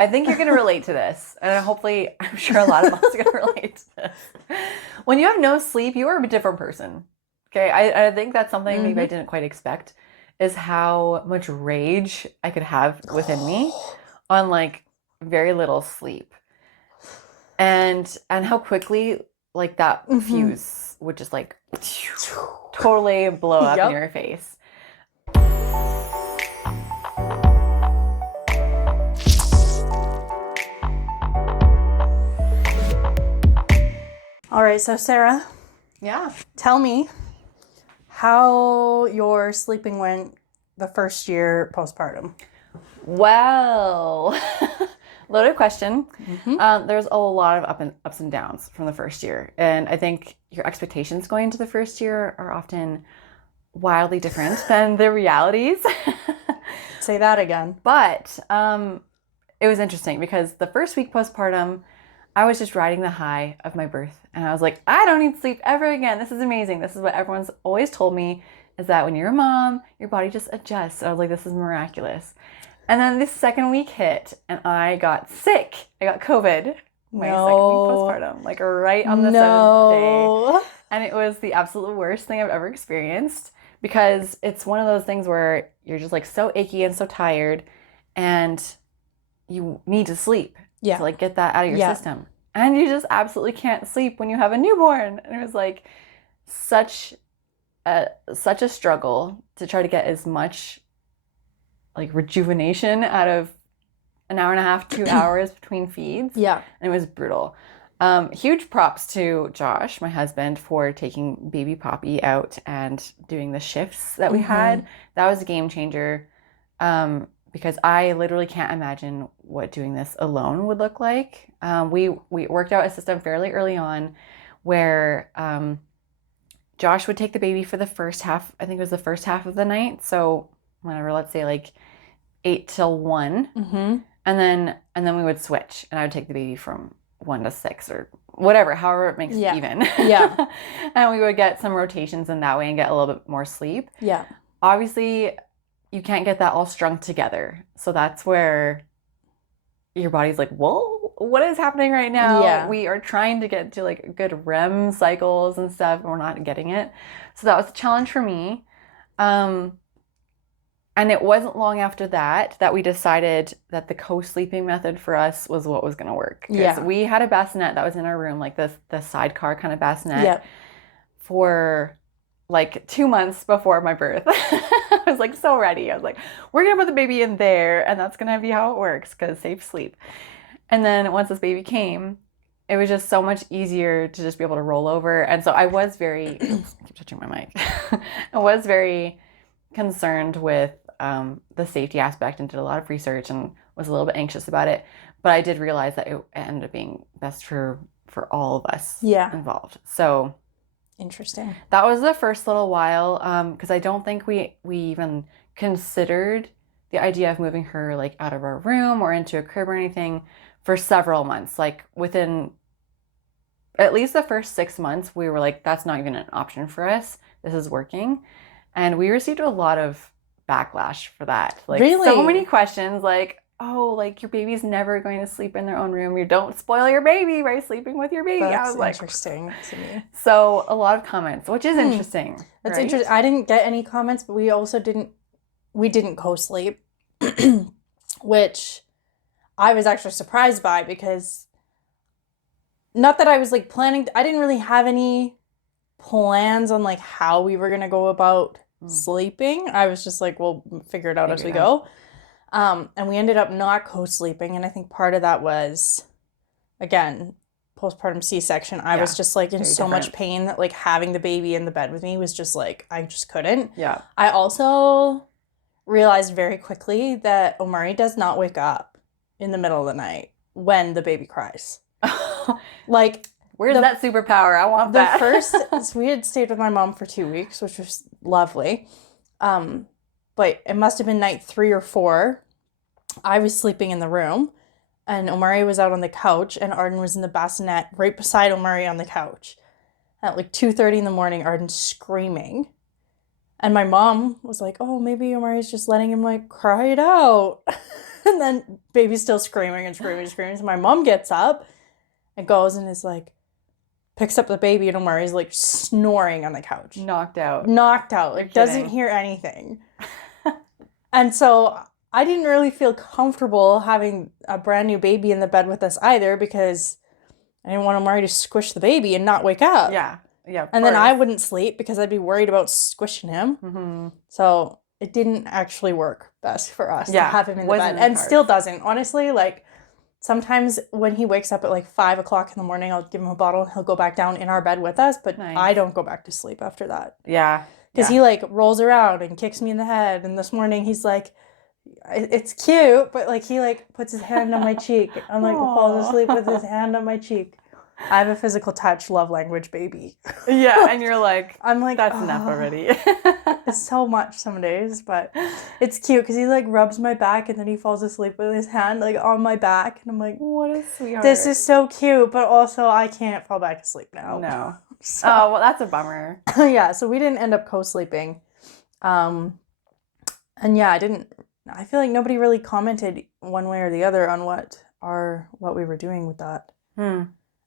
I think you're going to relate to this. And hopefully, I'm sure a lot of us are going to relate to this. When you have no sleep, you are a different person. Okay. I think that's something maybe I didn't quite expect, is how much rage I could have within me on like very little sleep. And how quickly like that fuse would just like totally blow up in your face. All right, so Sarah. Yeah. Tell me how your sleeping went the first year postpartum. Well, loaded question. There's a lot of ups and downs from the first year. And I think your expectations going into the first year are often wildly different than the realities. Say that again. But it was interesting because the first week postpartum, I was just riding the high of my birth. And I was like, I don't need sleep ever again. This is amazing. This is what everyone's always told me, is that when you're a mom, your body just adjusts. I was like, this is miraculous. And then this second week hit and I got sick. I got COVID my second week postpartum, like right on the 7th day. And it was the absolute worst thing I've ever experienced, because it's one of those things where you're just like so achy and so tired and you need to sleep to like get that out of your system. And you just absolutely can't sleep when you have a newborn. And it was like such a struggle to try to get as much like rejuvenation out of an hour and a half, 2 hours between feeds. Yeah. And it was brutal. Huge props to Josh, my husband, for taking baby Poppy out and doing the shifts that we had. That was a game changer, because I literally can't imagine what doing this alone would look like. We worked out a system fairly early on where Josh would take the baby for the first half. I think it was the first half of the night. So whenever, let's say like 8 till 1. And then we would switch and I would take the baby from 1 to 6 or whatever, however it makes it even. And we would get some rotations in that way and get a little bit more sleep. Obviously, you can't get that all strung together. So that's where your body's like, whoa, what is happening right now? We are trying to get to like good REM cycles and stuff, and we're not getting it. So that was a challenge for me. And it wasn't long after that we decided that the co-sleeping method for us was what was going to work. We had a bassinet that was in our room, like the sidecar kind of bassinet for like 2 months before my birth. I was like so ready. I was like, we're going to put the baby in there and that's going to be how it works because safe sleep. And then once this baby came, it was just so much easier to just be able to roll over. And so I was very, oops, I keep touching my mic. I was very concerned with the safety aspect and did a lot of research and was a little bit anxious about it. But I did realize that it ended up being best for all of us involved. So interesting. That was the first little while, because I don't think we even considered the idea of moving her like out of our room or into a crib or anything for several months. Like within at least the first 6 months, we were like, that's not even an option for us. This is working. And we received a lot of backlash for that. Like so many questions like, oh, like your baby's never going to sleep in their own room. You don't spoil your baby by sleeping with your baby. That's I was like, interesting to me. So a lot of comments, which is interesting. That's interesting. I didn't get any comments, but we also didn't co-sleep, which I was actually surprised by, because not that I was like planning, I didn't really have any plans on like how we were going to go about sleeping. I was just like, we'll figure it out as we go. And we ended up not co-sleeping. And I think part of that was, again, postpartum C-section. I was just like in so much pain that like having the baby in the bed with me was just like, I just couldn't. I also realized very quickly that Omari does not wake up in the middle of the night when the baby cries. Like, where's that superpower? I want that. So we had stayed with my mom for 2 weeks, which was lovely. But it must have been night 3 or 4. I was sleeping in the room and Omari was out on the couch and Arden was in the bassinet right beside Omari on the couch. At like 2:30 in the morning, Arden's screaming. And my mom was like, oh, maybe Omari's just letting him like cry it out. And then baby's still screaming and screaming and screaming. So my mom gets up and goes and is like, picks up the baby, and Omari's like snoring on the couch. Knocked out. Like doesn't hear anything. And so I didn't really feel comfortable having a brand new baby in the bed with us either, because I didn't want Omari to squish the baby and not wake up. Yeah. Yeah. And then I wouldn't sleep because I'd be worried about squishing him. Mm-hmm. So it didn't actually work best for us to have him in the bed. In And still doesn't. Honestly, like sometimes when he wakes up at like 5 o'clock in the morning, I'll give him a bottle and he'll go back down in our bed with us. But I don't go back to sleep after that. Yeah. Because he like rolls around and kicks me in the head. And this morning he's like, it's cute, but like he like puts his hand on my cheek and like falls asleep with his hand on my cheek. I have a physical touch love language baby. Yeah, and you're like, I'm like, that's enough already. It's so much some days, but it's cute because he like rubs my back and then he falls asleep with his hand like on my back, and I'm like, what a sweetheart. This is so cute, but also I can't fall back to sleep now. No. So, oh, well, that's a bummer. Yeah, so we didn't end up co-sleeping. And yeah, I feel like nobody really commented one way or the other on what we were doing with that.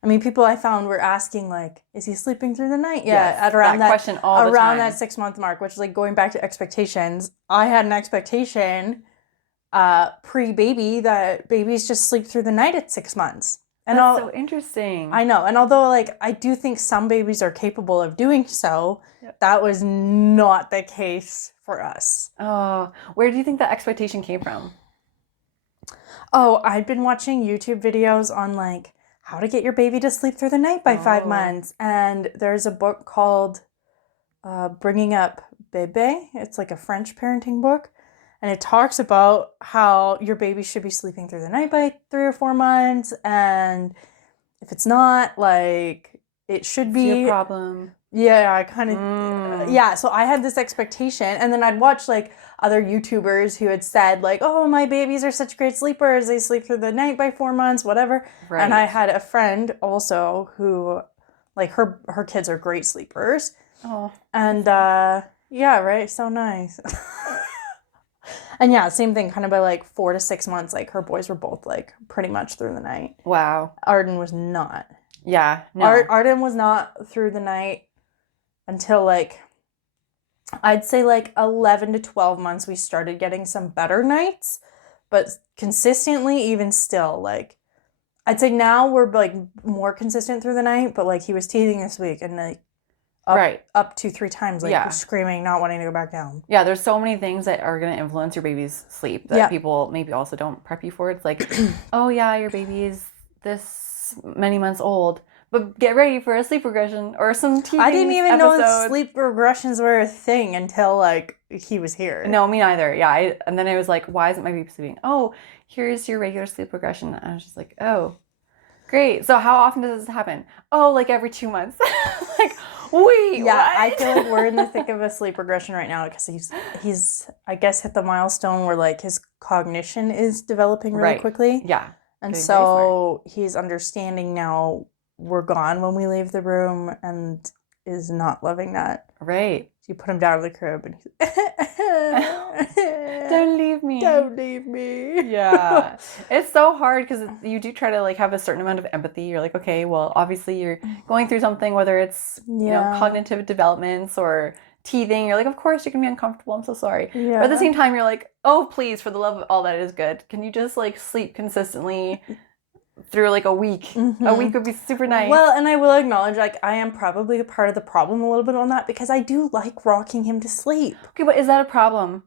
I mean, people I found were asking, like, is he sleeping through the night? Yeah, yes, at around that question all the time. Around that 6-month mark, which is like going back to expectations. I had an expectation pre-baby that babies just sleep through the night at 6 months. And that's so interesting. I know. And although, like, I do think some babies are capable of doing so, that was not the case for us. Oh, where do you think that expectation came from? Oh, I'd been watching YouTube videos on, like, how to get your baby to sleep through the night by 5 months. And there's a book called Bringing Up Bébé. It's like a French parenting book. And it talks about how your baby should be sleeping through the night by 3 or 4 months. And if it's not, like, it should be a problem. Yeah, I kind of, yeah, so I had this expectation, and then I'd watch, like, other YouTubers who had said, like, oh, my babies are such great sleepers, they sleep through the night by 4 months, whatever, right. And I had a friend also who, like, her kids are great sleepers, and, yeah, right, so nice, and yeah, same thing, kind of by, like, 4 to 6 months, like, her boys were both, like, pretty much through the night. Wow. Arden was not. Yeah, no. Arden was not through the night until, like, I'd say, like, 11 to 12 months, we started getting some better nights. But consistently, even still, like, I'd say now we're, like, more consistent through the night. But, like, he was teething this week and, like, up 2-3 times, like, screaming, not wanting to go back down. Yeah, there's so many things that are going to influence your baby's sleep that people maybe also don't prep you for. It's like, oh, yeah, your baby is this many months old. But get ready for a sleep regression or some teething I didn't even episodes. know sleep regressions were a thing until, like, he was here. No, me neither. Yeah, and then I was like, why isn't my baby sleeping? Oh, here's your regular sleep regression. And I was just like, oh, great. So how often does this happen? Oh, like every 2 months. Like, wait, yeah, what? I feel like we're in the thick of a sleep regression right now because he's I guess hit the milestone where, like, his cognition is developing really quickly. Yeah. And so he's understanding now we're gone when we leave the room and is not loving that. Right. So you put him down in the crib and he's don't leave me. Don't leave me. Yeah. It's so hard because you do try to, like, have a certain amount of empathy. You're like, okay, well, obviously you're going through something, whether it's, you know, cognitive developments or teething. You're like, of course you're going to be uncomfortable. I'm so sorry. Yeah. But at the same time, you're like, oh, please, for the love of all that is good, can you just, like, sleep consistently through, like, a week? Mm-hmm. A week would be super nice. Well, and I will acknowledge, like, I am probably a part of the problem a little bit on that because I do like rocking him to sleep. Okay, but is that a problem?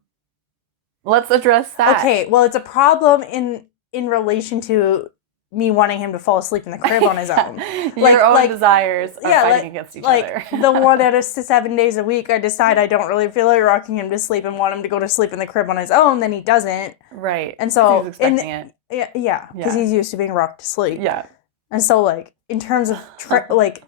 Let's address that. Okay, well, it's a problem in relation to me wanting him to fall asleep in the crib on his own. Your own desires are fighting against each other. The 1 out of 7 days a week, I decide I don't really feel like rocking him to sleep and want him to go to sleep in the crib on his own, then he doesn't. Right. And so he's expecting it. Yeah, because he's used to being rocked to sleep. Yeah. And so, like, in terms of, like,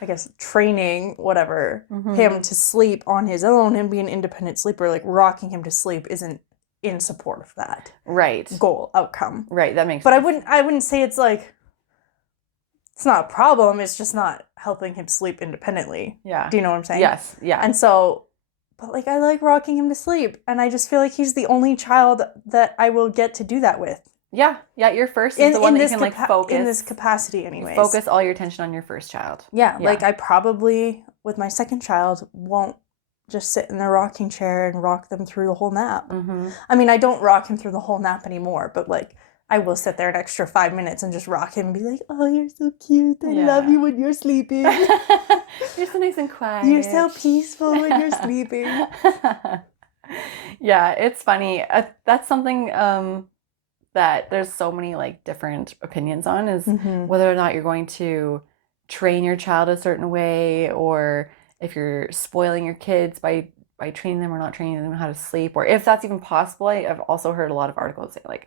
I guess, training, whatever, him to sleep on his own, him being an independent sleeper, like, rocking him to sleep isn't in support of that. Right. Goal, outcome. Right, that makes sense. But I wouldn't say it's, like, it's not a problem, it's just not helping him sleep independently. Yeah. Do you know what I'm saying? Yes, yeah. And so, but like I like rocking him to sleep, and I just feel like he's the only child that I will get to do that with. Yeah, your first is the one that you can like focus in this capacity, anyways. Focus all your attention on your first child. Yeah, like I probably with my second child won't just sit in the rocking chair and rock them through the whole nap. Mm-hmm. I mean, I don't rock him through the whole nap anymore, but like I will sit there an extra 5 minutes and just rock him and be like, "Oh, you're so cute. I love you when you're sleeping. You're so nice and quiet. You're so peaceful when you're sleeping." Yeah, it's funny. That's something that there's so many like different opinions on is whether or not you're going to train your child a certain way, or if you're spoiling your kids by training them or not training them how to sleep, or if that's even possible. I've also heard a lot of articles say like,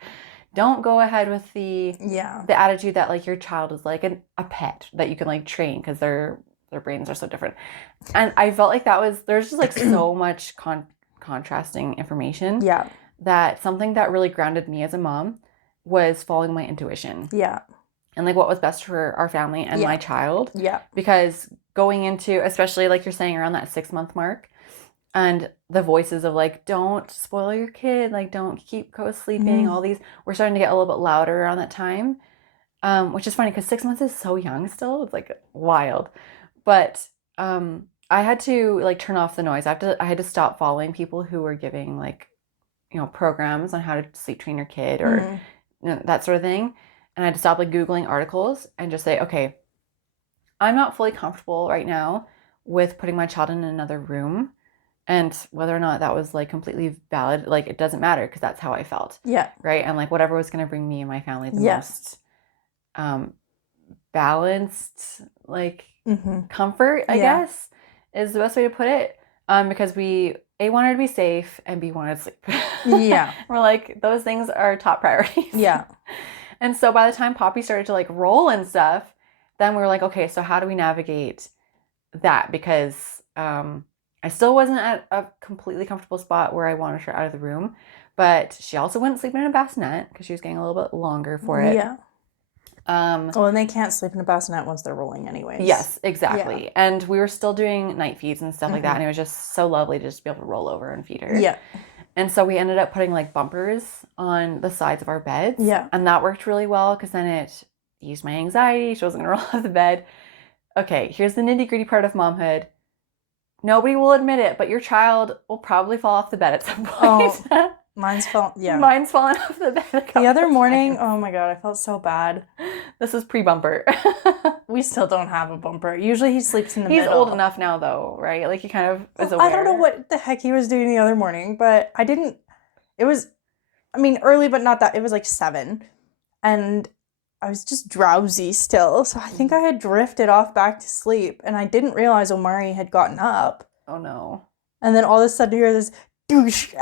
don't go ahead with the attitude that like your child is like a pet that you can like train because their brains are so different. And I felt like there's just like so much contrasting information. Yeah. That something that really grounded me as a mom was following my intuition. Yeah. And like what was best for our family and my child. Yeah. Because going into, especially like you're saying around that 6-month mark, and the voices of like, don't spoil your kid, like don't keep co-sleeping, all these were starting to get a little bit louder around that time. Which is funny because 6 months is so young still. It's like wild. But I had to like turn off the noise. I had to stop following people who were giving like, programs on how to sleep train your kid or that sort of thing. And I had to stop like Googling articles and just say, okay, I'm not fully comfortable right now with putting my child in another room. And whether or not that was like completely valid, like it doesn't matter because that's how I felt. Yeah. Right. And like whatever was going to bring me and my family the most balanced, like comfort, I guess, is the best way to put it. Because we wanted to be safe and B wanted to sleep. Yeah. We're like, those things are top priorities. Yeah. And so by the time Poppy started to like roll and stuff, then we were like, okay, so how do we navigate that? Because I still wasn't at a completely comfortable spot where I wanted her out of the room, but she also wouldn't sleep in a bassinet because she was getting a little bit longer for it. Yeah. Well, and they can't sleep in a bassinet once they're rolling anyways. Yes, exactly. Yeah. And we were still doing night feeds and stuff like that, and it was just so lovely to just be able to roll over and feed her. Yeah. And so we ended up putting like bumpers on the sides of our beds. Yeah. And that worked really well because then it eased my anxiety. She wasn't going to roll out of the bed. Okay, here's the nitty-gritty part of momhood. Nobody will admit it, but your child will probably fall off the bed at some point. Oh, mine's fallen off the bed. The other morning, oh my God, I felt so bad. This is pre-bumper. We still don't have a bumper. Usually he sleeps in the middle. He's old enough now though, right? Like he kind of is aware. I don't know what the heck he was doing the other morning, but it was early, but not that. It was like 7. And I was just drowsy still. So I think I had drifted off back to sleep. And I didn't realize Omari had gotten up. Oh no. And then all of a sudden you hear this douche.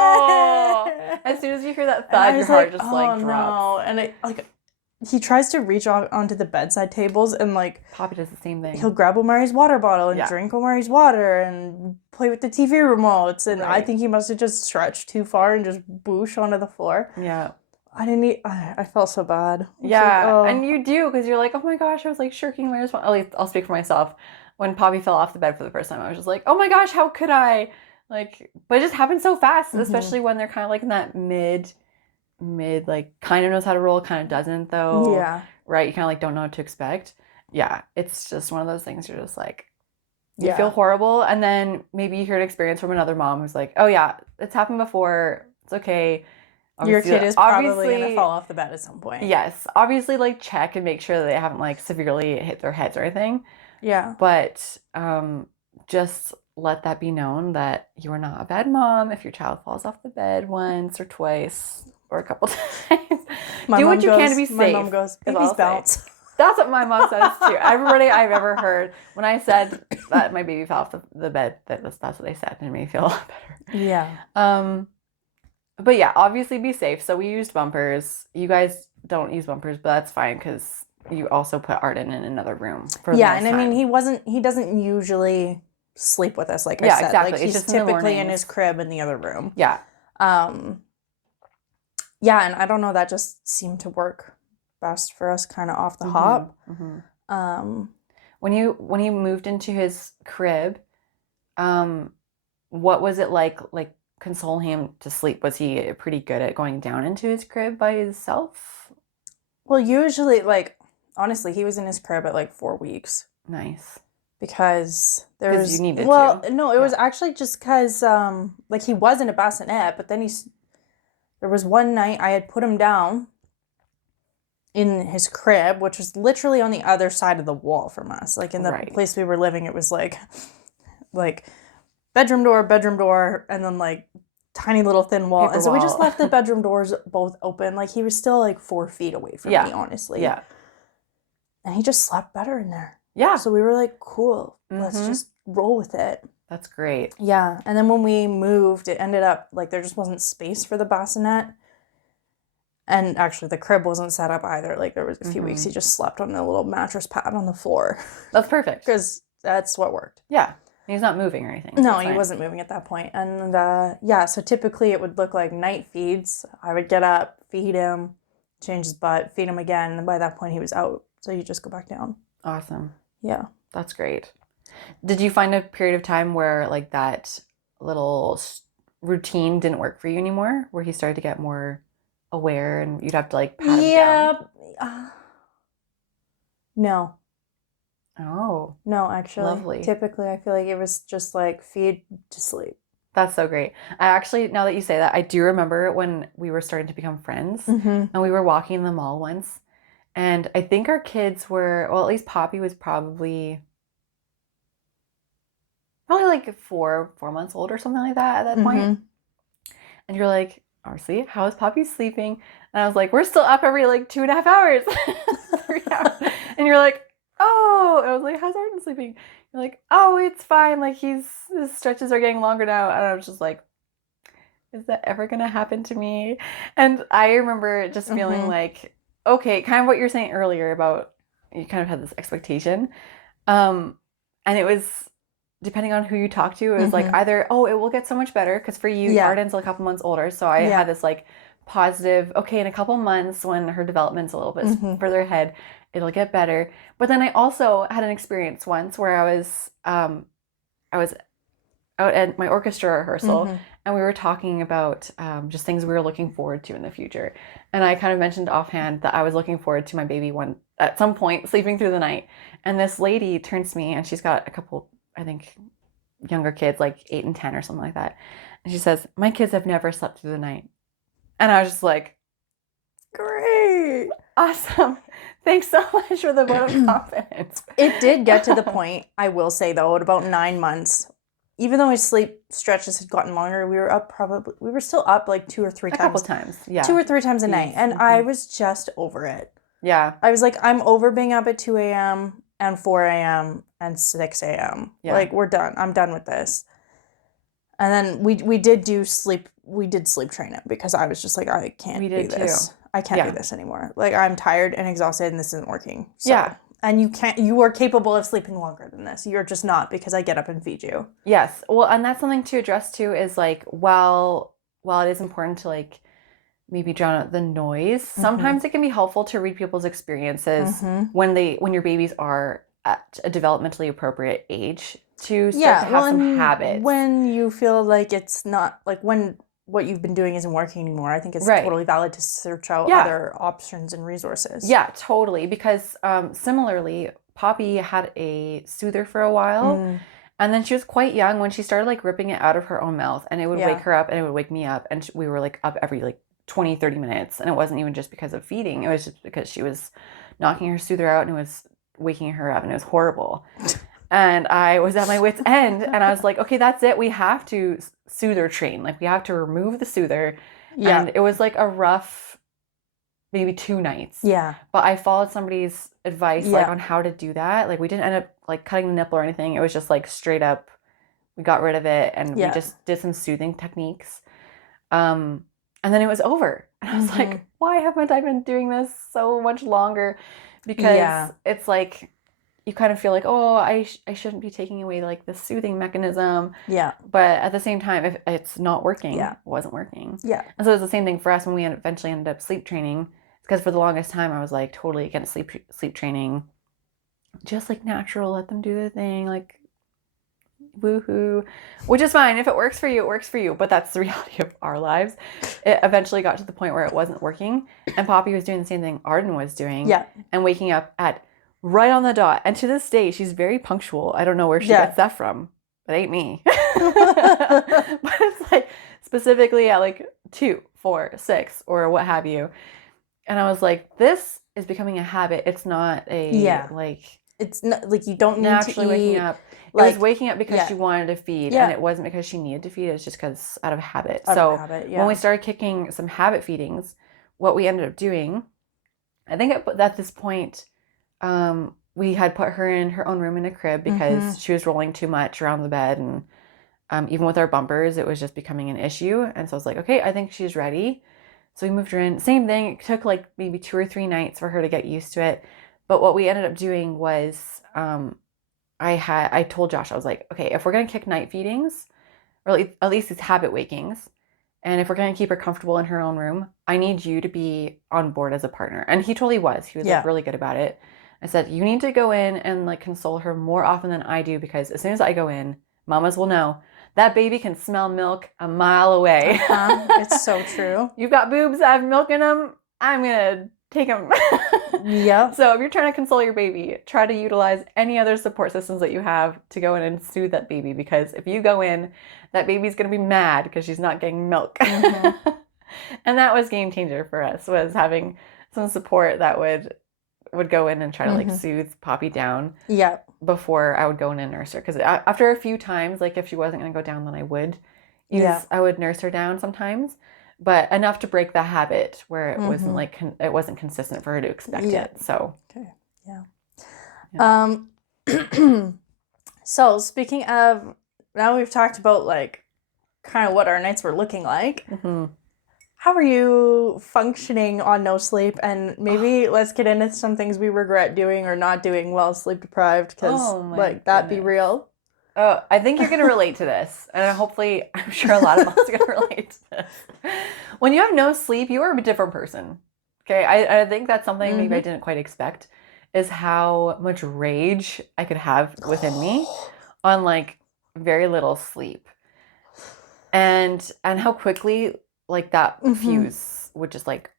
Oh. As soon as you hear that thud, your heart just like drops. No. And he tries to reach onto the bedside tables and like Poppy does the same thing. He'll grab Omari's water bottle and drink Omari's water and play with the TV remotes. And I think he must have just stretched too far and just boosh onto the floor. Yeah. I felt so bad. And you do, because you're like, oh my gosh, I was like shirking my response. At least I'll speak for myself. When Poppy fell off the bed for the first time, I was just like, oh my gosh, how could I? Like, but it just happened so fast, especially when they're kind of like in that mid, like kind of knows how to roll, kind of doesn't though. Yeah. Right? You kind of like don't know what to expect. Yeah. It's just one of those things you're just like, you feel horrible. And then maybe you hear an experience from another mom who's like, oh yeah, it's happened before. It's okay. Obviously, your kid is probably going to fall off the bed at some point. Yes. Obviously, like, check and make sure that they haven't, like, severely hit their heads or anything. Yeah. But just let that be known that you are not a bad mom if your child falls off the bed once or twice or a couple times. Do what you can to be safe. My mom goes, babies bounce. That's what my mom says, too. Everybody I've ever heard, when I said that my baby fell off the bed, that's what they said. And it made me feel a lot better. Yeah. But yeah, obviously be safe. So we used bumpers. You guys don't use bumpers, but that's fine because you also put Arden in another room for the most time. He doesn't usually sleep with us, like I said. Exactly. Like, he's typically in his crib in the other room. Yeah. And I don't know, that just seemed to work best for us kind of off the hop. When you moved into his crib, what was it like consoling him to sleep? Was he pretty good at going down into his crib by himself? Well, usually, like, honestly, he was in his crib at like 4 weeks. Nice. Because there 'Cause was, you needed well, to. no, it was actually just because, like, he was in a bassinet, but then there was one night I had put him down in his crib, which was literally on the other side of the wall from us. Like, in the Right. place we were living, it was like bedroom door, and then like tiny little thin wall. Paper and so we wall. just left the bedroom doors both open. Like, he was still like 4 feet away from Yeah. me, honestly. Yeah. And he just slept better in there. Yeah. So we were like, cool, let's just roll with it. That's great. Yeah. And then when we moved, it ended up like there just wasn't space for the bassinet. And actually, the crib wasn't set up either. Like, there was a few weeks he just slept on a little mattress pad on the floor. That's perfect. Because that's what worked. Yeah. He's not moving or anything. No, he wasn't moving at that point. And yeah, so typically it would look like night feeds. I would get up, feed him, change his butt, feed him again. And by that point, he was out. So you just go back down. Awesome. Yeah. That's great. Did you find a period of time where like that little routine didn't work for you anymore? Where he started to get more aware and you'd have to like pat him down? No. Oh. No, actually. Lovely. Typically, I feel like it was just like feed to sleep. That's so great. I actually, now that you say that, I do remember when we were starting to become friends and we were walking in the mall once. And I think our kids were, well, at least Poppy was probably like 4 months old or something like that at that point. And you're like, Arcely, how is Poppy sleeping? And I was like, we're still up every like 2.5 hours. 3 hours. And you're like, oh. And I was like, how's Arden sleeping? You're like, oh, it's fine. Like his stretches are getting longer now. And I was just like, is that ever going to happen to me? And I remember just feeling like, okay, kind of what you're saying earlier about you kind of had this expectation. And it was, depending on who you talk to, it was like either, oh, it will get so much better. Because for you, Arden's a couple months older. So I had this like positive, okay, in a couple months when her development's a little bit further ahead, it'll get better. But then I also had an experience once where I was out at my orchestra rehearsal and we were talking about just things we were looking forward to in the future. And I kind of mentioned offhand that I was looking forward to my baby at some point sleeping through the night. And this lady turns to me and she's got a couple, I think, younger kids, like 8 and 10 or something like that. And she says, my kids have never slept through the night. And I was just like, great. Awesome. Thanks so much for the vote of confidence. It did get to the point, I will say though, at about 9 months, even though his sleep stretches had gotten longer, we were still up like 2 or 3 times. A couple times, yeah. 2 or 3 times a night. And I was just over it. Yeah. I was like, I'm over being up at 2 a.m. and 4 a.m. and 6 a.m. Yeah. Like, we're done. I'm done with this. And then we did sleep train it because I was just like, I can't do this. I can't do this anymore. Like, I'm tired and exhausted and this isn't working. So. Yeah. And you are capable of sleeping longer than this. You're just not, because I get up and feed you. Yes. Well, and that's something to address too, is like, while it is important to like maybe drown out the noise, sometimes it can be helpful to read people's experiences when your babies are at a developmentally appropriate age to start to have some habits. When you feel like it's not, like when what you've been doing isn't working anymore, I think it's totally valid to search out other options and resources. Yeah, totally. Because similarly, Poppy had a soother for a while. And then she was quite young when she started like ripping it out of her own mouth, and it would wake her up and it would wake me up. And we were like up every like 20, 30 minutes. And it wasn't even just because of feeding. It was just because she was knocking her soother out and it was waking her up, and it was horrible. And I was at my wit's end, and I was like, okay, that's it. We have to soother train. Like, we have to remove the soother. Yeah. And it was like a rough, maybe 2 nights. Yeah. But I followed somebody's advice, like, on how to do that. Like, we didn't end up like cutting the nipple or anything. It was just like straight up, we got rid of it, and we just did some soothing techniques. And then it was over. And I was like, why haven't I been doing this so much longer? Because it's like, you kind of feel like, oh, I shouldn't be taking away like the soothing mechanism. Yeah. But at the same time, if it's not working, it wasn't working. Yeah. And so it was the same thing for us when we eventually ended up sleep training. Because for the longest time, I was like totally against sleep training. Just like natural, let them do their thing. Like, woohoo, which is fine. If it works for you, it works for you. But that's the reality of our lives. It eventually got to the point where it wasn't working. And Poppy was doing the same thing Arden was doing. Yeah. And waking up at right on the dot. And to this day, she's very punctual. I don't know where she gets that from. It ain't me. But it's like specifically at like 2, 4, 6 or what have you. And I was like, this is becoming a habit. It's not a like... It's not like you don't need naturally to waking eat. up. Like, it was waking up because she wanted to feed, and it wasn't because she needed to feed. It's just because out of habit. When we started kicking some habit feedings, what we ended up doing, I think at this point, we had put her in her own room in a crib because she was rolling too much around the bed, and even with our bumpers, it was just becoming an issue. And so I was like, okay, I think she's ready. So we moved her in. Same thing. It took like maybe 2 or 3 nights for her to get used to it. But what we ended up doing was, I told Josh, I was like, okay, if we're going to kick night feedings, or at least these habit wakings, and if we're going to keep her comfortable in her own room, I need you to be on board as a partner. And he totally was. He was like really good about it. I said, you need to go in and like console her more often than I do, because as soon as I go in, mamas will know that baby can smell milk a mile away. It's so true. You've got boobs that have milk in them. I'm going to take them. Yep. So if you're trying to console your baby, try to utilize any other support systems that you have to go in and soothe that baby, because if you go in, that baby's going to be mad because she's not getting milk. And that was game changer for us, was having some support that would go in and try to like soothe Poppy down before I would go in and nurse her. Because after a few times, like if she wasn't going to go down, then I would nurse her down sometimes. But enough to break the habit where it wasn't like it wasn't consistent for her to expect it. So So speaking of, now we've talked about like kind of what our nights were looking like. How are you functioning on no sleep? And maybe let's get into some things we regret doing or not doing while sleep deprived, because that be real. Oh, I think you're going to relate to this. And hopefully, I'm sure a lot of us are going to relate to this. When you have no sleep, you are a different person. Okay? I think that's something maybe I didn't quite expect, is how much rage I could have within me on like very little sleep. And how quickly like that fuse would just like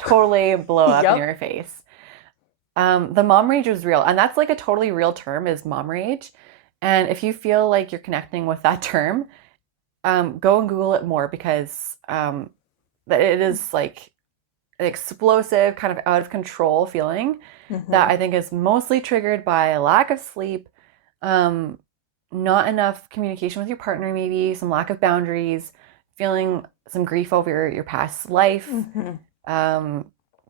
totally blow up in your face. The mom rage was real. And that's like a totally real term, is mom rage. And if you feel like you're connecting with that term, go and Google it more, because it is like an explosive, kind of out of control feeling that I think is mostly triggered by a lack of sleep, not enough communication with your partner, maybe some lack of boundaries, feeling some grief over your past life,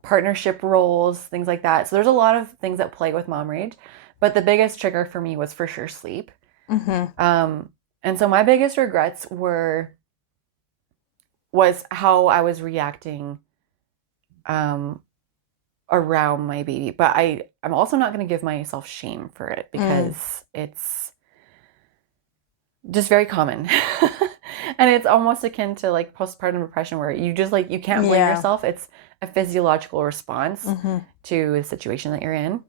partnership roles, things like that. So there's a lot of things that play with mom rage. But the biggest trigger for me was for sure sleep. And so my biggest regrets was how I was reacting around my baby. But I'm also not going to give myself shame for it, because it's just very common. And it's almost akin to like postpartum depression, where you just like, you can't blame yourself. It's a physiological response to the situation that you're in.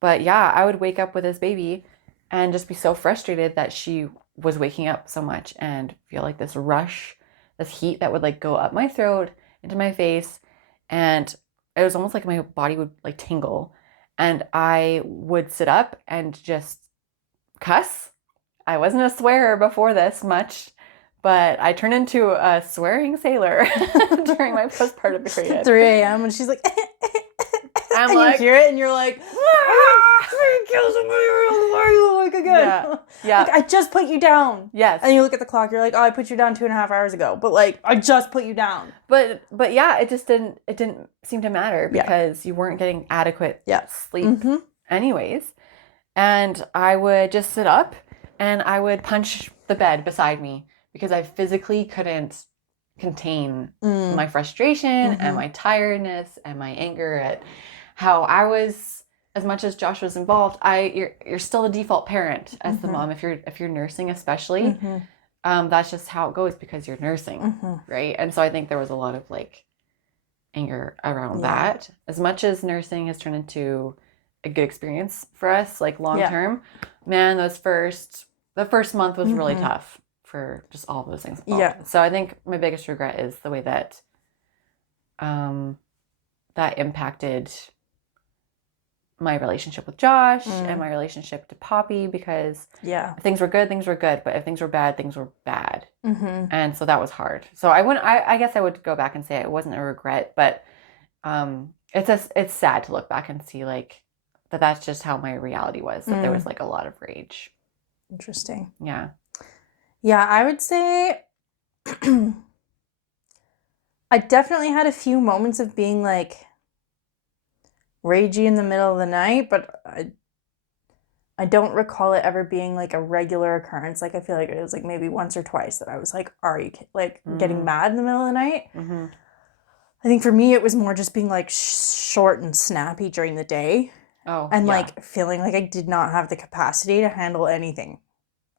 But yeah, I would wake up with this baby and just be so frustrated that she was waking up so much, and feel like this rush, this heat that would like go up my throat, into my face. And it was almost like my body would like tingle, and I would sit up and just cuss. I wasn't a swearer before this much, but I turned into a swearing sailor during my postpartum period. 3 a.m. and she's like, I'm and like, you hear it and you're like, I'm gonna kill somebody, why are you awake again? Yeah. Like, I just put you down. Yes. And you look at the clock, you're like, oh, I put you down 2.5 hours ago. But like, I just put you down. But yeah, it didn't seem to matter, because you weren't getting adequate sleep anyways. And I would just sit up and I would punch the bed beside me, because I physically couldn't contain my frustration and my tiredness and my anger at how I was. As much as Josh was involved, you're still the default parent as the mom, if you're nursing, especially. That's just how it goes, because you're nursing, right? And so I think there was a lot of like anger around that. As much as nursing has turned into a good experience for us, like long Yeah. term. Man, the first month was really Mhm. tough for just all of those things Yeah. involved. So I think my biggest regret is the way that that impacted my relationship with Josh and my relationship to Poppy, because Yeah. if things were good, things were good, but if things were bad, things were bad. Mm-hmm. And so that was hard. So I guess I would go back and say it wasn't a regret, but it's sad to look back and see like that's just how my reality was, that there was like a lot of rage. Interesting. Yeah. Yeah, I would say I definitely had a few moments of being like ragey in the middle of the night, but I don't recall it ever being like a regular occurrence. Like I feel like it was like maybe once or twice that I was like, "Are you like getting mad in the middle of the night?" Mm-hmm. I think for me it was more just being like short and snappy during the day, Oh, and yeah. like feeling like I did not have the capacity to handle anything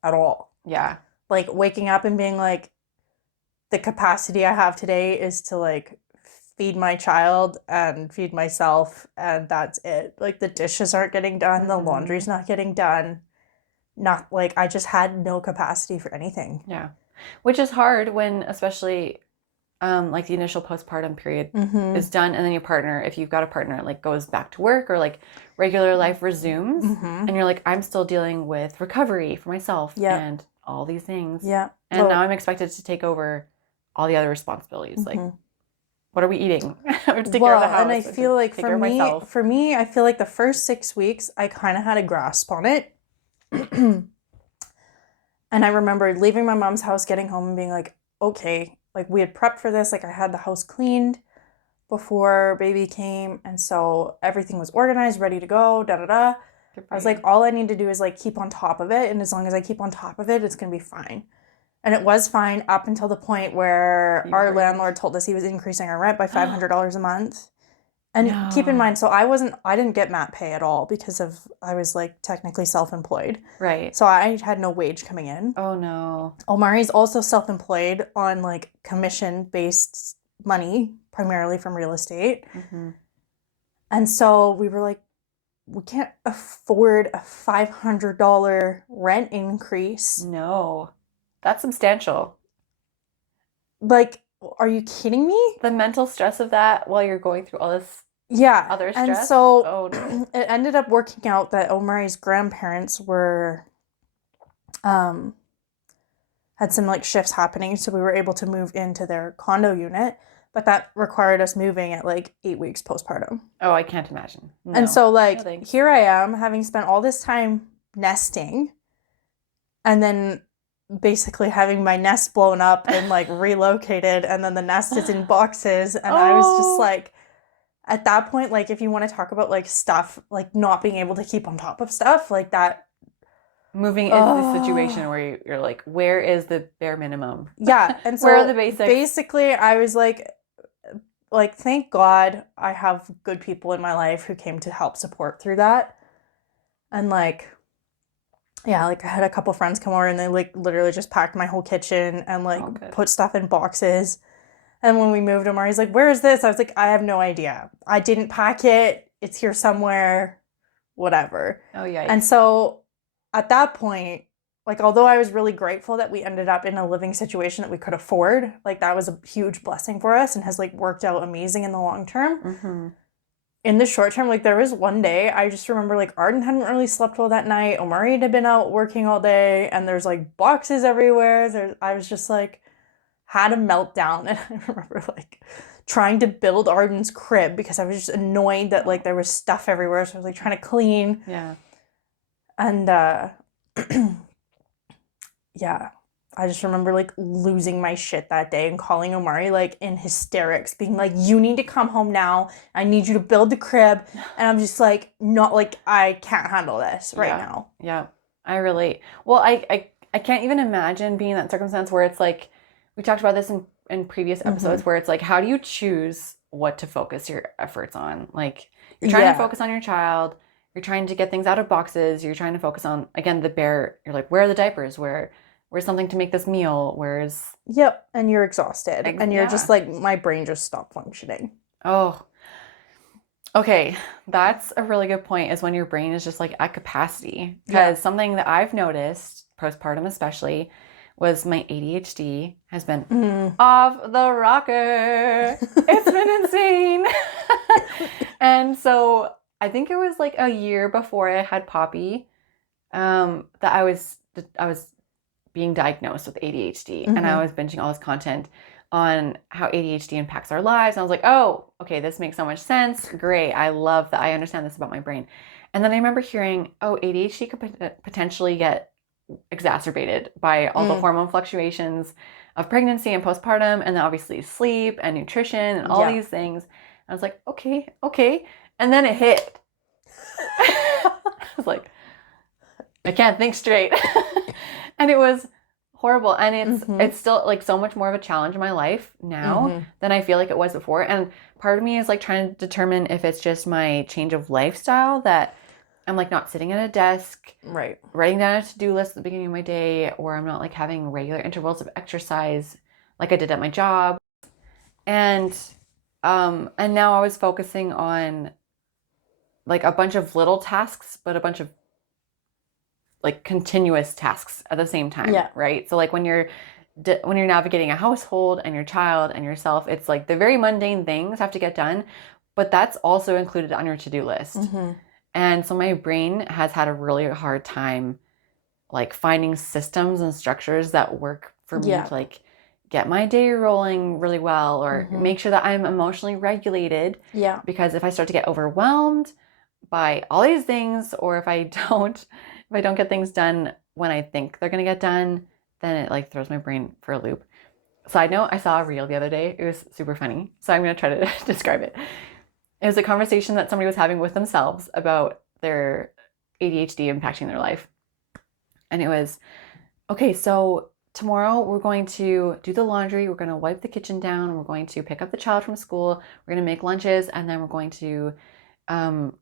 at all. Yeah. Like waking up and being like, the capacity I have today is to like feed my child and feed myself, and that's it. Like the dishes aren't getting done, the laundry's not getting done. Not like I just had no capacity for anything. Yeah. Which is hard when, especially like the initial postpartum period is done, and then your partner, if you've got a partner, like goes back to work or like regular life resumes, and you're like, I'm still dealing with recovery for myself and all these things. Yeah. And now I'm expected to take over all the other responsibilities. Like, what are we eating? I have to take care of the house. And I feel like for me, I feel like the first 6 weeks, I kind of had a grasp on it. And I remember leaving my mom's house, getting home and being like, okay, like we had prepped for this. Like I had the house cleaned before baby came. And so everything was organized, ready to go, da da da. I was like, all I need to do is like keep on top of it. And as long as I keep on top of it, it's going to be fine. And it was fine up until the point where our landlord told us he was increasing our rent by $500 a month. And keep in mind, so I didn't get mat pay at all because I was like technically self-employed. Right. So I had no wage coming in. Oh no. Omari's also self-employed on like commission-based money, primarily from real estate. And so we were like, we can't afford a $500 rent increase. No. That's substantial. Like, are you kidding me? The mental stress of that while you're going through all this other stress. And so no. It ended up working out that Omari's grandparents were had some like shifts happening, so we were able to move into their condo unit, but that required us moving at like 8 weeks postpartum. Oh, I can't imagine. No. And so like here I am having spent all this time nesting, and then basically having my nest blown up and like relocated, and then the nest is in boxes, and I was just like, at that point, like if you want to talk about like stuff, like not being able to keep on top of stuff like that, moving is the situation where you're like, where is the bare minimum? Yeah. And so where are the basics? Basically I was like thank God I have good people in my life who came to help support through that. And like, yeah, like I had a couple friends come over and they like literally just packed my whole kitchen and like put stuff in boxes. And when we moved Omari's like, where is this? I was like, I have no idea. I didn't pack it. It's here somewhere, whatever. Oh yeah. And so at that point, like, although I was really grateful that we ended up in a living situation that we could afford, like that was a huge blessing for us and has like worked out amazing in the long term. In the short term, like there was one day, I just remember like Arden hadn't really slept well that night. Omari had been out working all day and there's like boxes everywhere. I was just like, had a meltdown. And I remember like trying to build Arden's crib because I was just annoyed that like there was stuff everywhere. So I was like trying to clean. Yeah. And yeah, I just remember like losing my shit that day and calling Omari like in hysterics, being like, you need to come home now. I need you to build the crib. And I'm just like, not like, I can't handle this right now. Yeah, I relate. Well, I can't even imagine being in that circumstance where it's like, we talked about this in previous episodes, where it's like, how do you choose what to focus your efforts on? Like, you're trying to focus on your child. You're trying to get things out of boxes. You're trying to focus on, again, you're like, where are the diapers? Where's something to make this meal? Where's... Yep. And you're exhausted. And you're just like, my brain just stopped functioning. Oh, Okay, that's a really good point, is when your brain is just like at capacity. Yeah. Because something that I've noticed, postpartum especially, was my ADHD has been Mm. off the rocker. It's been insane. And so I think it was like a year before I had Poppy, that I was being diagnosed with ADHD, and I Mm-hmm. was binging all this content on how ADHD impacts our lives. And I was like, oh, okay, this makes so much sense. Great. I love that. I understand this about my brain. And then I remember hearing, oh, ADHD could potentially get exacerbated by all the Mm. hormone fluctuations of pregnancy and postpartum, and then obviously sleep and nutrition and all Yeah. these things. I was like, okay, okay. And then it hit. I was like, I can't think straight. And it was horrible. And Mm-hmm. it's still like so much more of a challenge in my life now Mm-hmm. than I feel like it was before. And part of me is like trying to determine if it's just my change of lifestyle, that I'm like not sitting at a desk Right. writing down a to-do list at the beginning of my day, or I'm not like having regular intervals of exercise like I did at my job. And and now I was focusing on like a bunch of little tasks, but a bunch of like continuous tasks at the same time, Yeah. right? So like when you're navigating a household and your child and yourself, it's like the very mundane things have to get done, but that's also included on your to-do list. Mm-hmm. And so my brain has had a really hard time like finding systems and structures that work for me Yeah. to like get my day rolling really well, or Mm-hmm. make sure that I'm emotionally regulated. Yeah. Because if I start to get overwhelmed by all these things, or if I don't get things done when I think they're going to get done, then it like throws my brain for a loop. Side note, I saw a reel the other day. It was super funny. So I'm going to try to describe it. It was a conversation that somebody was having with themselves about their ADHD impacting their life. And it was, okay, so tomorrow we're going to do the laundry, we're going to wipe the kitchen down, we're going to pick up the child from school, we're going to make lunches, and then we're going to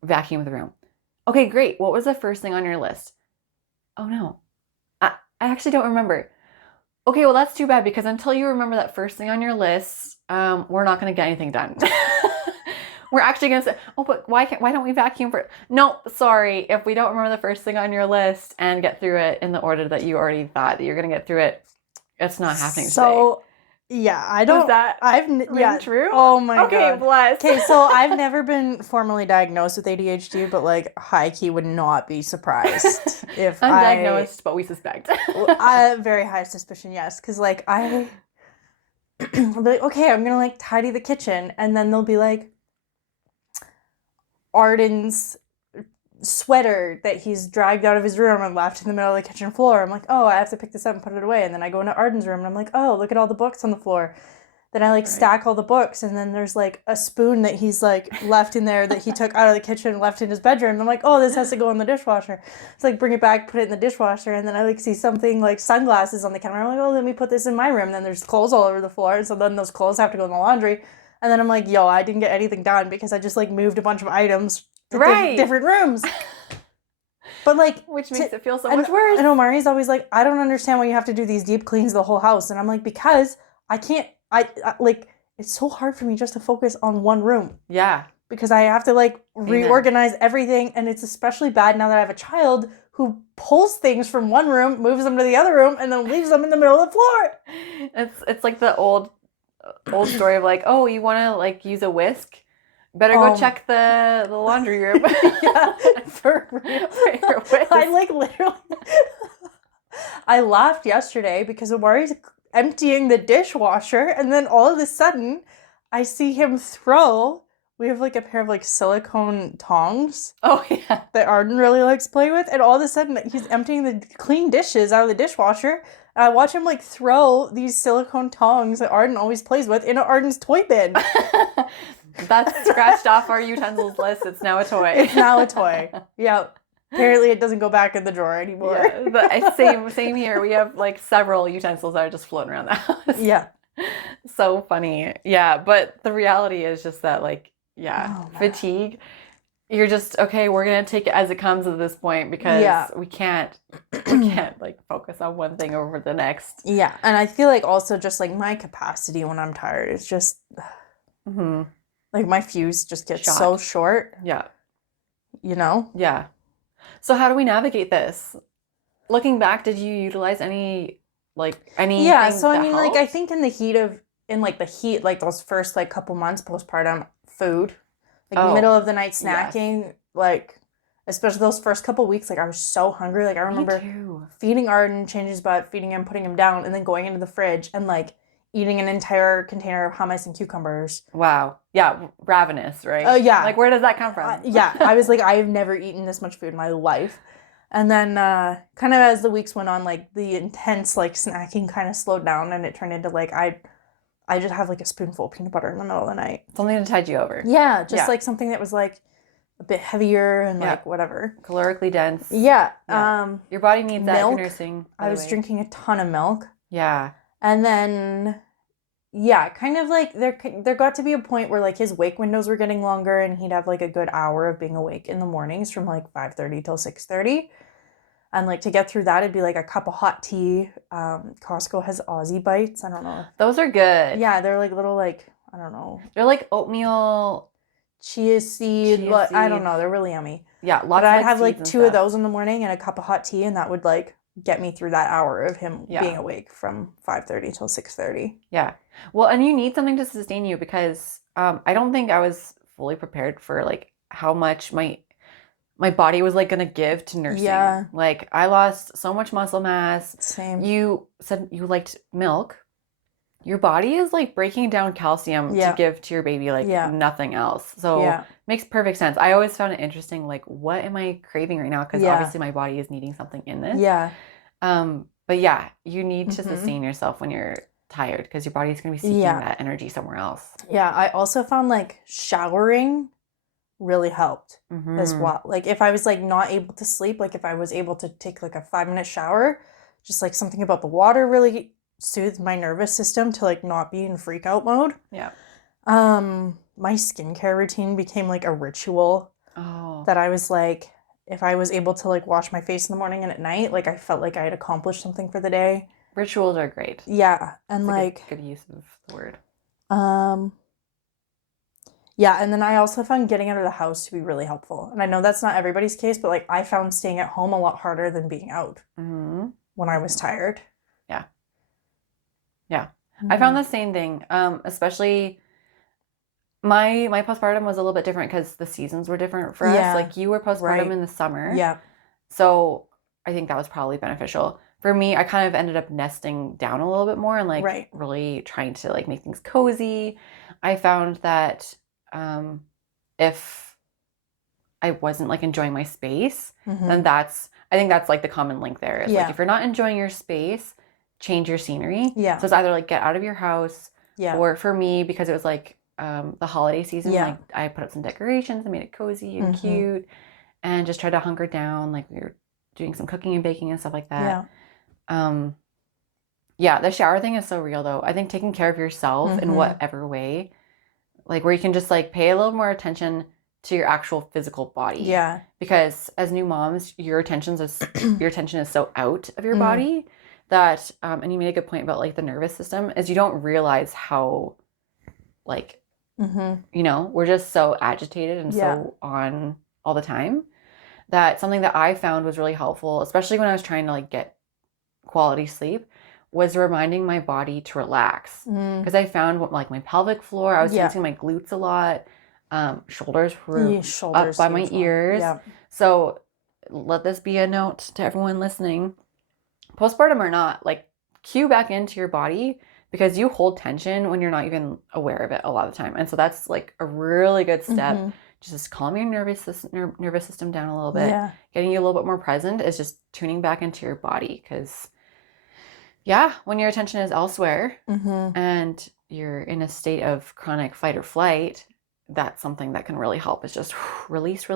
vacuum the room. Okay, great. What was the first thing on your list? Oh no, I actually don't remember. Okay, well, that's too bad, because until you remember that first thing on your list, we're not going to get anything done. We're actually going to say, oh, but why don't we vacuum for? No, sorry. If we don't remember the first thing on your list and get through it in the order that you already thought that you're going to get through it, it's not happening today. So, yeah, I Was don't. that Yeah. true? Oh my Okay, god. bless. Okay, so I've never been formally diagnosed with ADHD, but like high key would not be surprised if Undiagnosed, but we suspect. I very high suspicion, yes, because like I'll be like, okay, I'm gonna like tidy the kitchen, and then they'll be like, Arden's sweater that he's dragged out of his room and left in the middle of the kitchen floor. I'm like, oh, I have to pick this up and put it away. And then I go into Arden's room and I'm like, oh, look at all the books on the floor. Then I like Right. stack all the books, and then there's like a spoon that he's like left in there that he took out of the kitchen and left in his bedroom. And I'm like, oh, this has to go in the dishwasher. It's like, bring it back, put it in the dishwasher, and then I like see something like sunglasses on the counter. I'm like, oh, let me put this in my room. And then there's clothes all over the floor, so then those clothes have to go in the laundry. And then I'm like, yo, I didn't get anything done because I just like moved a bunch of items to Right. different rooms. But like, Which makes it feel so much worse. I know Mari's always like, I don't understand why you have to do these deep cleans of the whole house. And I'm like, because I can't, I like, it's so hard for me just to focus on one room. Yeah. Because I have to like Amen. reorganize everything. And it's especially bad now that I have a child who pulls things from one room, moves them to the other room, and then leaves them in the middle of the floor. It's like the old story of like, oh, you want to like use a whisk? Better go check the laundry room. Yeah, for your whisk. I like literally. I laughed yesterday because Amari's emptying the dishwasher, and then all of a sudden, I see him throw. We have like a pair of like silicone tongs. Oh yeah. That Arden really likes to play with, and all of a sudden he's emptying the clean dishes out of the dishwasher. And I watch him like throw these silicone tongs that Arden always plays with into Arden's toy bin. That's scratched off our utensils list. It's now a toy. It's now a toy. Yeah. Apparently it doesn't go back in the drawer anymore. Yeah, but same here. We have like several utensils that are just floating around the house. Yeah. So funny. Yeah, but the reality is just that like, yeah, fatigue. You're just, okay, we're going to take it as it comes at this point, because we can't like focus on one thing over the next. Yeah. And I feel like also just like my capacity when I'm tired is just Mm-hmm. Like my fuse just gets Shot. so short, Yeah. you know? Yeah. So how do we navigate this? Looking back, did you utilize anything Yeah, so I that mean, like, I helped? think in the heat, like those first like couple months postpartum, food, like middle of the night yes. snacking, like especially those first couple weeks, like I was so hungry. Like I Me remember too. feeding Arden, changing his butt, feeding him, putting him down, and then going into the fridge and like eating an entire container of hummus and cucumbers. Wow. Yeah, ravenous, right? Yeah. Like, where does that come from? Yeah, I was like, I've never eaten this much food in my life. And then kind of as the weeks went on, like the intense like snacking kind of slowed down, and it turned into like I just have like a spoonful of peanut butter in the middle of the night. Something to tide you over. Yeah, just like something that was like a bit heavier and like whatever. Calorically dense. Yeah. Your body needs that if milk. you're nursing. I was drinking a ton of milk. Yeah. And then kind of like there got to be a point where like his wake windows were getting longer, and he'd have like a good hour of being awake in the mornings from like 5:30 till 6:30. And like to get through that, it'd be like a cup of hot tea. Costco has Aussie Bites. I don't know. Those are good. Yeah, they're like little like, I don't know. They're like oatmeal. Chia seed. I don't know. They're really yummy. Yeah, lots but of I'd have like seeds two of those in the morning and a cup of hot tea, and that would like get me through that hour of him being awake from 5:30 till 6:30. Yeah. Well, and you need something to sustain you, because I don't think I was fully prepared for like how much my body was like gonna give to nursing. Yeah. Like I lost so much muscle mass. Same. You said you liked milk. Your body is like breaking down calcium to give to your baby like nothing else. So makes perfect sense. I always found it interesting, like, what am I craving right now? Because obviously my body is needing something in this. Yeah. But yeah, you need to sustain yourself when you're tired, because your body's gonna be seeking that energy somewhere else. Yeah. I also found like showering really helped as well. Like if I was like not able to sleep, like if I was able to take like a 5-minute shower, just like something about the water really soothed my nervous system to like not be in freak out mode. Yeah. My skincare routine became like a ritual. That I was like, if I was able to like wash my face in the morning and at night, like I felt like I had accomplished something for the day. Rituals are great. Yeah. And it's like good use of the word. Yeah, and then I also found getting out of the house to be really helpful. And I know that's not everybody's case, but like I found staying at home a lot harder than being out when I was tired. Yeah. Yeah. I found the same thing. Especially my postpartum was a little bit different because the seasons were different for us. Like you were postpartum in the summer. Yeah. So I think that was probably beneficial. For me, I kind of ended up nesting down a little bit more and like really trying to like make things cozy. I found that if I wasn't like enjoying my space, then I think that's like the common link there. Is like if you're not enjoying your space, change your scenery. Yeah. So it's either like get out of your house, or for me, because it was like the holiday season, like I put up some decorations and made it cozy and cute, and just tried to hunker down. Like we were doing some cooking and baking and stuff like that. Yeah. The shower thing is so real though. I think taking care of yourself in whatever way, like where you can just like pay a little more attention to your actual physical body. Yeah. Because as new moms, your attention is so out of your body that, and you made a good point about like the nervous system, is you don't realize how like, you know, we're just so agitated and so on all the time, that something that I found was really helpful, especially when I was trying to like get quality sleep, was reminding my body to relax. Because I found like my pelvic floor, I was tensing my glutes a lot. Shoulders were up by my ears. So let this be a note to everyone listening. Postpartum or not, like cue back into your body, because you hold tension when you're not even aware of it a lot of the time. And so that's like a really good step. Just calm your nervous system down a little bit. Getting you a little bit more present is just tuning back into your body, because when your attention is elsewhere and you're in a state of chronic fight or flight, that's something that can really help, is just release.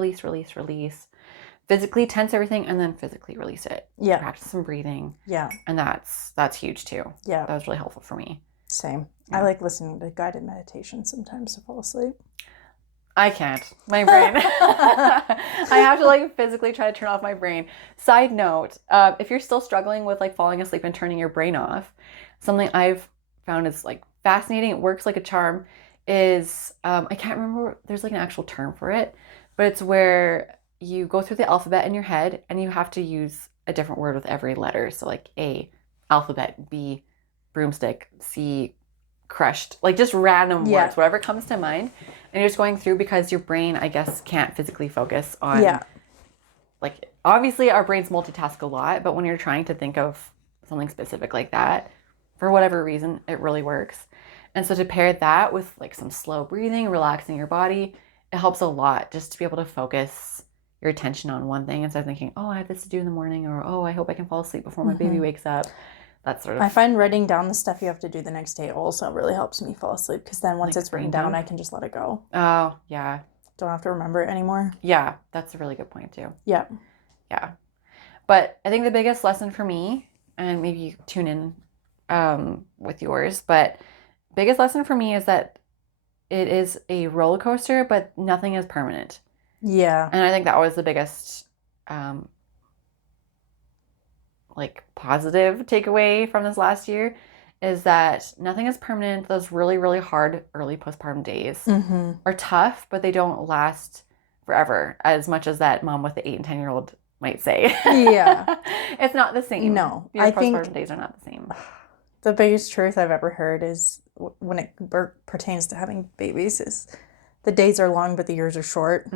Physically tense everything and then physically release it. Yeah. Practice some breathing. Yeah. And that's huge too. Yeah. That was really helpful for me. Same. Yeah. I like listening to guided meditation sometimes to fall asleep. I can't. My brain. I have to like physically try to turn off my brain. Side note, if you're still struggling with like falling asleep and turning your brain off, something I've found is like fascinating, it works like a charm, is I can't remember. There's like an actual term for it, but it's where you go through the alphabet in your head and you have to use a different word with every letter. So like A, alphabet, B, broomstick, C, crushed, like just random words, whatever comes to mind. And you're just going through because your brain, I guess, can't physically focus on, like, obviously our brains multitask a lot, but when you're trying to think of something specific like that, for whatever reason, it really works. And so to pair that with like some slow breathing, relaxing your body, it helps a lot just to be able to focus your attention on one thing instead of thinking, oh, I have this to do in the morning, or oh, I hope I can fall asleep before my baby wakes up. That sort of. I find writing down the stuff you have to do the next day also really helps me fall asleep, because then once it's written down, I can just let it go. Oh, yeah. Don't have to remember it anymore. Yeah, that's a really good point too. Yeah. Yeah. But I think the biggest lesson for me, and maybe you tune in with yours, but biggest lesson for me is that it is a roller coaster, but nothing is permanent. Yeah. And I think that was the biggest like positive takeaway from this last year, is that nothing is permanent. Those really, really hard early postpartum days are tough, but they don't last forever, as much as that mom with the 8 and 10-year-old might say. Yeah. It's not the same. No. Your postpartum days are not the same. The biggest truth I've ever heard is, when it pertains to having babies, is the days are long, but the years are short.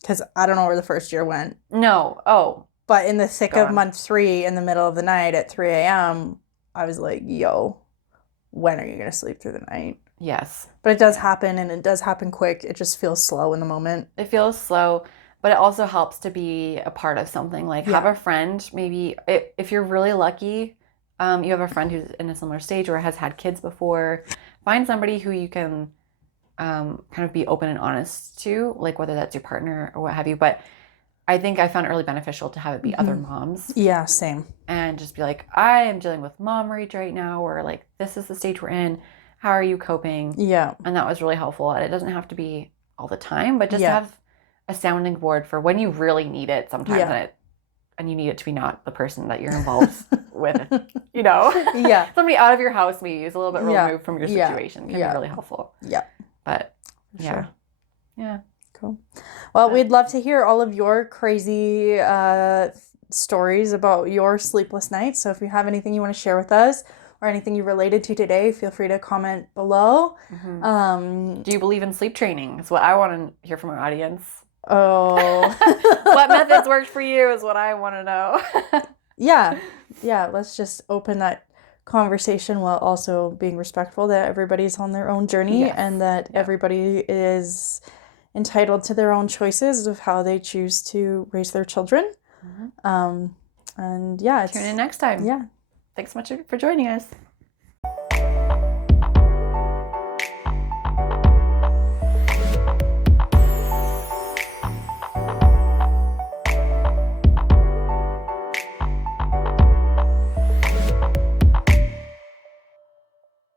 Because I don't know where the first year went. No. Oh. But in the thick of month 3, in the middle of the night at 3 a.m., I was like, yo, when are you going to sleep through the night? Yes. But it does happen, and it does happen quick. It just feels slow in the moment. It feels slow, but it also helps to be a part of something. Like have a friend, maybe if you're really lucky, you have a friend who's in a similar stage or has had kids before. Find somebody who you can kind of be open and honest to, like whether that's your partner or what have you. But I think I found it really beneficial to have it be other moms. Yeah, same. And just be like, I am dealing with mom rage right now, or like, this is the stage we're in. How are you coping? Yeah. And that was really helpful. And it doesn't have to be all the time, but just have a sounding board for when you really need it sometimes. And you need it to be not the person that you're involved with, you know? Yeah. Somebody out of your house maybe is a little bit removed from your situation. Can be really helpful. Yeah. But Sure. Yeah. Cool. Well, we'd love to hear all of your crazy stories about your sleepless nights. So if you have anything you want to share with us, or anything you related to today, feel free to comment below. Do you believe in sleep training? Is what I want to hear from our audience. Oh. What methods worked for you is what I want to know. Yeah. Let's just open that conversation while also being respectful that everybody's on their own journey and that everybody is entitled to their own choices of how they choose to raise their children. And yeah, tune in next time. Yeah. Thanks so much for joining us.